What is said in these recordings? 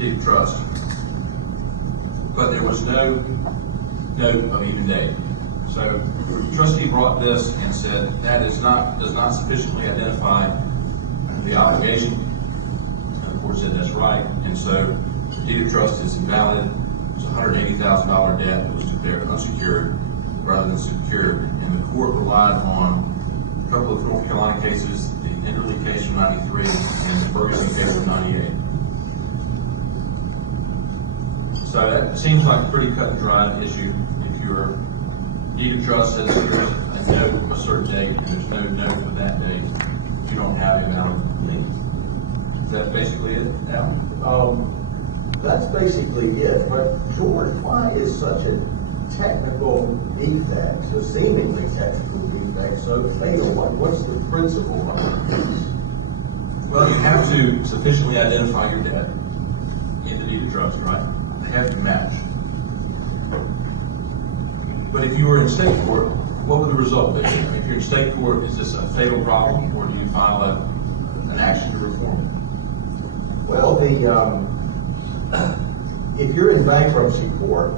deed of trust, but there was no note of even date. So the trustee brought this and said that does not sufficiently identify the obligation. And the court said that's right, and so the deed of trust is invalid. It's a $180,000 debt that was declared unsecured rather than secured, and the court relied on a couple of North Carolina cases, the Enderley case from '93 and the Ferguson case from '98. So that seems like a pretty cut and dried issue. If your deed of trust says here's a note of a certain date and there's no note of that date, you don't have a valid lien. Is that basically it, Alan? That's basically it. But George, why is such a technical defect, a seemingly technical defect, so fatal? What's the principle behind it? Well, you have to sufficiently identify your debt in the deed of trust, right? They have to match. But if you were in state court, what would the result be? If you're in state court, is this a fatal problem, or do you file an action to reform it? Well, if you're in bankruptcy court,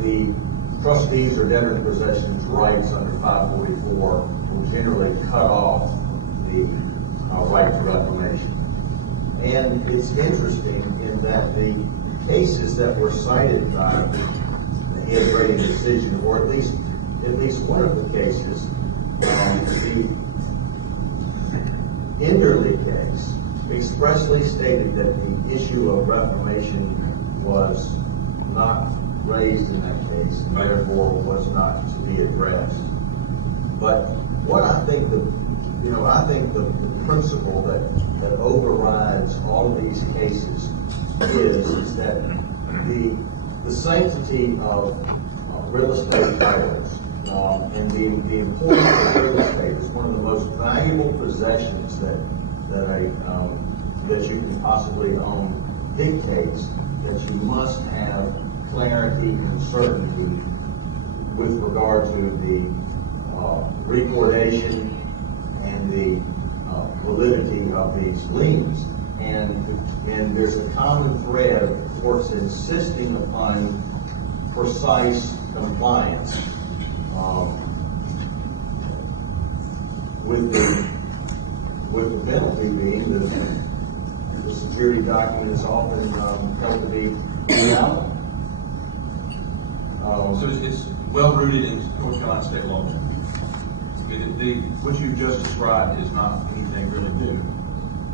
the trustees or debtor in possession's rights under 544 will generally cut off the right to reformation. And it's interesting in that the cases that were cited by the head rating decision, or at least one of the cases, the Enderley case, expressly stated that the issue of reformation was not raised in that case and therefore was not to be addressed. But what I think the principle that overrides all of these cases is that the sanctity of real estate titles and the importance of real estate is one of the most valuable possessions that you can possibly own, dictates that you must have clarity and certainty with regard to the recordation and the validity of these liens. And there's a common thread of courts insisting upon precise compliance with the penalty being the security document is often held to be valid. So it's well rooted in North Carolina state law. What you just described is not anything really new.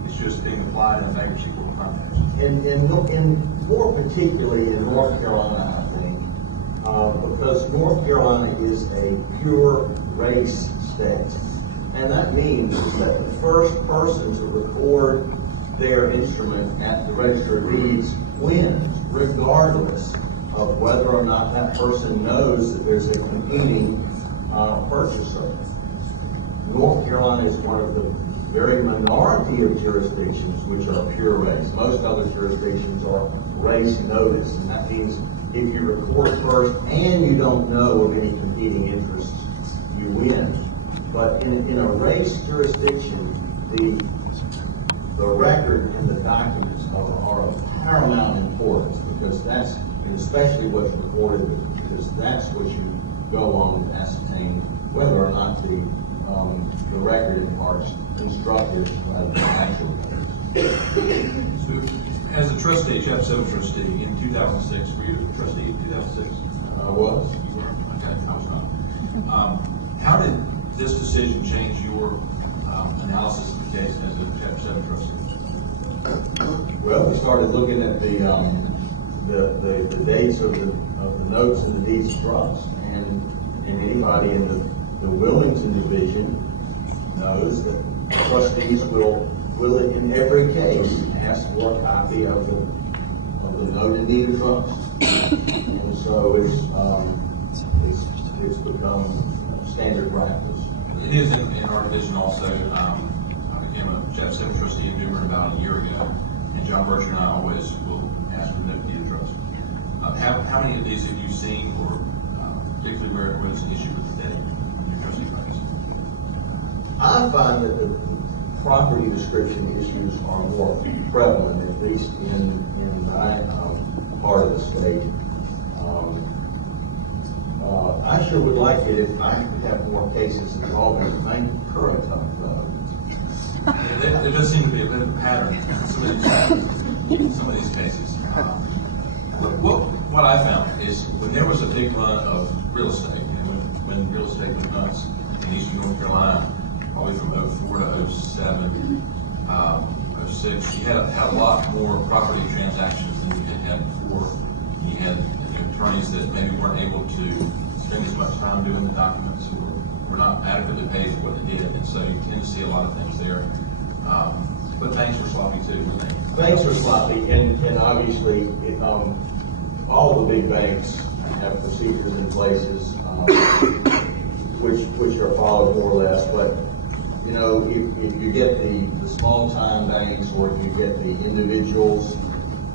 It's just being applied in a bankruptcy court context. And more particularly in North Carolina, I think, because North Carolina is a pure race state. And that means that the first person to record their instrument at the Register of Deeds wins, regardless of whether or not that person knows that there's a competing purchaser. North Carolina is one of the very minority of jurisdictions which are pure race. Most other jurisdictions are race notice, and that means if you record first and you don't know of any competing interests, you win. But in a race jurisdiction, the record and the documents are of paramount importance, because that's, especially what's recorded, because that's what you go on to ascertain whether or not the record imparts constructive rather than actual. So, as a trustee, Chapter 7 trustee in 2006, were you a trustee in 2006? I was. You were? Okay, I was not. How did this decision change your analysis of the case as a Chapter 7 trustee? Well, we started looking at the dates of the notes and the deeds of trust, and anybody in the Wilmington division knows that trustees will in every case ask for a copy of the note and deed of trust, and so it's become standard practice. It is in our division also. I became a Chapter 7 trustee in Denver about a year ago, and John Berkshire and I always will ask for the note and deed of trust. How many of these have you seen, or particularly where it's an issue with the debt in your trustee practice? I find that the property description issues are more prevalent. least in my part of the state. I sure would like it if I could have more cases involving the main current road. Yeah, there does seem to be a bit of a pattern in some of these cases. What I found is when there was a big run of real estate, and when real estate was nuts in eastern North Carolina, probably from 04 to 07, 06, you had a lot more property transactions than you had before. You had attorneys that maybe weren't able to spend as much time doing the documents, or were not adequately paid for what they did, and so you tend to see a lot of things there. But banks were sloppy too, weren't they? Banks are sloppy, and obviously, all the big banks have procedures in places which are followed more or less. But if you get the small time banks, or if you get the individuals,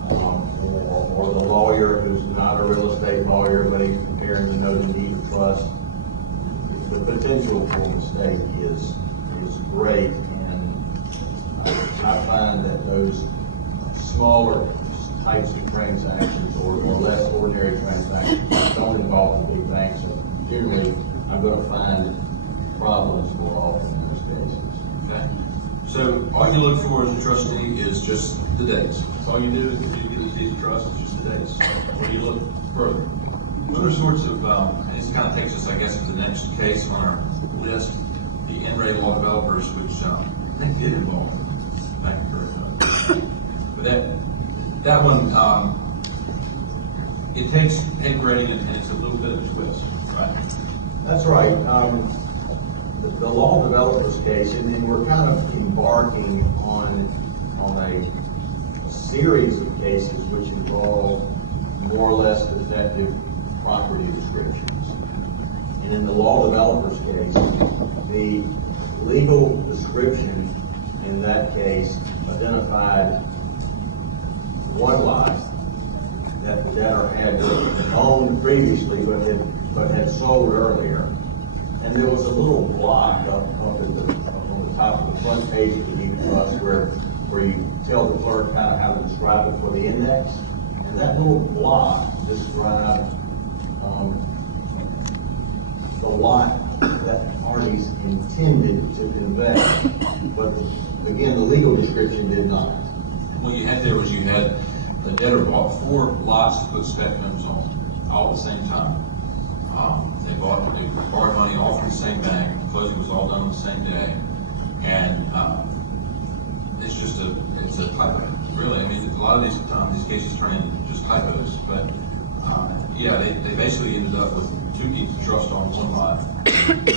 or the lawyer who's not a real estate lawyer, but he's preparing to know the deed of trust, the potential for mistake is great. I find that those smaller types of transactions or less ordinary transactions don't involve the big banks. So generally, I'm going to find problems more often in those cases. Okay. So all you look for as a trustee is just the dates. That's all you do is if you do the deed of trust, it's just the dates. Or you look further. Other sorts of, and this kind of takes us, I guess, to the next case on our list, the NRA law developers, which I think did involve back in but that one, it takes head grading and it's a little bit of a twist, right? That's right. The law developers case, and we're kind of embarking on a series of cases which involve more or less defective property descriptions. And in the law developers case, the legal description in that case identified one lot that the debtor had owned previously but had sold earlier. And there was a little block up on the top of the front page of the deed of trust where you tell the clerk how to describe it for the index. And that little block described the lot that the parties intended to convey. But again, the legal description did not. What you had there was you had the debtor bought 4 lots to put speculums on, all at the same time. They borrowed money all from the same bank. The closing was all done on the same day, and it's a typo. Really, I mean, a lot of these cases turn into just typos. But they basically ended up with 2 deeds of trust on one lot,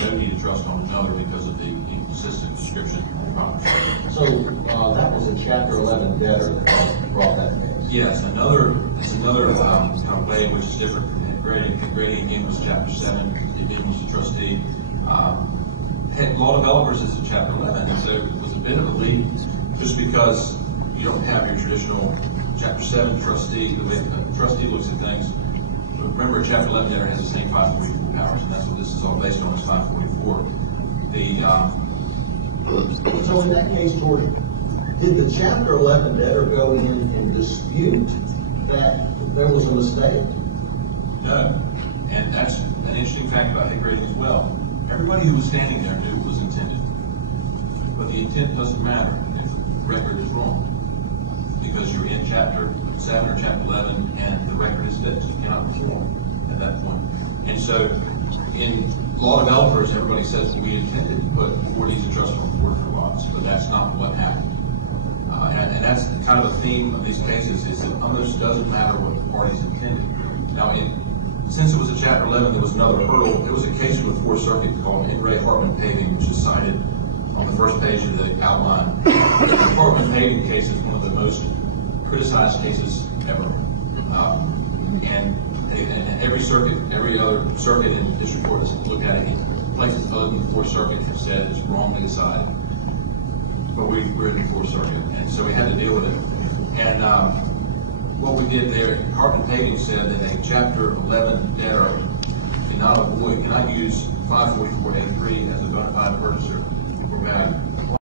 no deed of trust on another because of the inconsistent description. So that was a Chapter 11 debtor that brought that case. Yes, it's another kind of way in which it's different from head grading. Head grading again was Chapter 7. Again was the trustee. Law developers is in Chapter 11, and so it was a bit of a leap, just because you don't have your traditional Chapter 7 trustee. The way a trustee looks at things. So remember, Chapter 11 debtor has the same 544 powers, and that's what this is all based on. Is 544. So in that case, George, did the Chapter 11 debtor go in and dispute that there was a mistake? No, and that's an interesting fact about head grading as well. Everybody who was standing there knew what was intended, but the intent doesn't matter if the record is wrong, because you're in Chapter 7 or Chapter 11, and the record is fixed. You cannot perform at that point. And so, in law developers, everybody says that we intended to put 4 deeds of trust on 4 different lots, but that's not what happened. And that's kind of a theme of these cases, is that almost doesn't matter what the parties intended. Now, since it was a Chapter 11, there was another hurdle. There was a case from the 4th Circuit called NRA Hartman Paving, which is cited on the first page of the outline. The Hartman Paving case is one of the most criticized cases ever. And every circuit, every other circuit in the district court has looked at it. Places other than the 4th Circuit have said it's wrongly decided. But we're in the 4th Circuit, and so we had to deal with it. And what we did there, Hartman Paving said that a Chapter 11 debtor cannot use 544A3 as a bona fide purchaser for value.